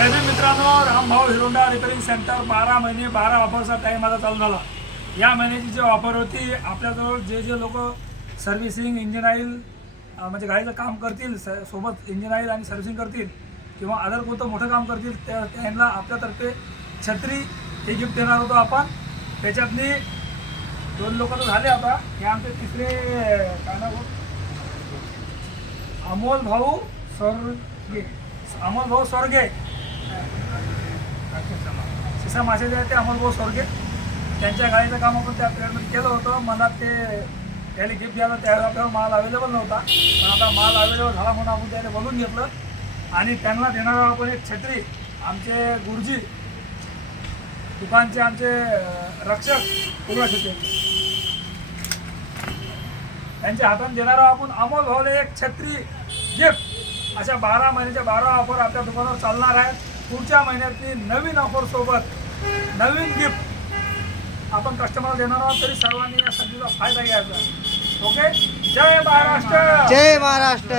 जय भीम मित्रांनो, Rambhau Hero Honda repairing centre 12 महिने 12 ऑफरचा टाईम आता चालू झाला। या महिन्याची जी ऑफर होती, आपल्याजवळ जे जे लोक सर्व्हिसिंग इंजिन ऑइल म्हणजे गाडीचं काम करतील, सोबत इंजिन ऑइल आणि सर्व्हिसिंग करतील किंवा अदर कोणतं मोठं काम करतील, त्यांना आपल्यातर्फे छत्री हे गिफ्ट देणार होतो आपण। त्याच्यातली 2 लोक तर झाले, आता हे आमचे तिसरे काय नाव, अमोल भाऊ स्वर्गे सिसा मासे जे आहेत ते अमोल भाऊ स्वर्गे, त्यांच्या गाडीचं काम आपण त्या पिरियडमध्ये केलं होतं। मला ते त्याला गिफ्ट द्यायला त्यावेळेस आपल्याला माल अवेलेबल नव्हता, पण आता माल अवेलेबल झाला म्हणून आपण त्याला बोलून घेतलं आणि त्यांना देणार आपण एक छत्री। आमचे गुरुजी दुकानचे आमचे रक्षक उभा होते, त्यांच्या हाताने देणार आपण अमोल भाऊला एक छत्री गिफ्ट। अशा 12 महिन्याच्या 12 ऑफर आपल्या दुकानावर चालणार आहेत। पुढच्या महिन्यातली नवीन ऑफर सोबत नवीन गिफ्ट आपण कस्टमरला देणार आहोत, तरी सर्वांनी या संधीचा फायदा घ्यायचा। ओके, जय महाराष्ट्र, जय महाराष्ट्र।